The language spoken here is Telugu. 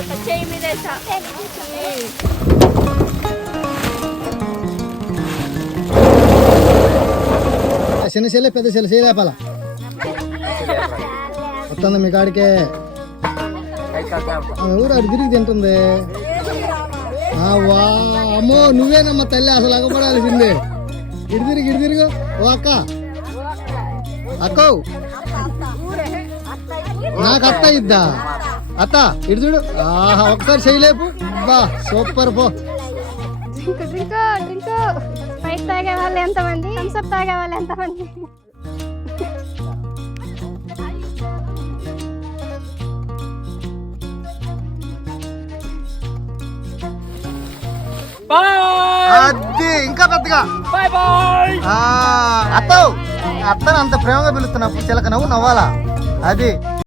మొత్తం చేయి మీద వేసా. చిన్న చెల్లె పెద్ద చెల్లె చేయలేపాల వస్తుంది మీ కాడికే ఊరు అటు తిరిగి తింటుంది వా అమ్మో నువ్వేనమ్మా తల్లి అసలు అగపడాల్సిందే ఇటు తిరిగి ఇటు తిరుగు ఓ అక్క. అక్కో నాకు అత్త ఇద్దా? అత్త ఇటు చూడు. ఆహా ఒకసారి చేయలేపు. బా సూపర్ పో. Drink drink drink. స్ప్రైట్ తాగే వాళ్ళు ఎంతమంది? థమ్స్అప్ తాగే వాళ్ళు ఎంతమంది? అది ఇంకా పెద్దగా. Bye bye! ఆ, అత్తో అత్తను అంత ప్రేమగా పిలుస్తున్నప్పుడు చిలక నవ్వు నవ్వాలా? అది.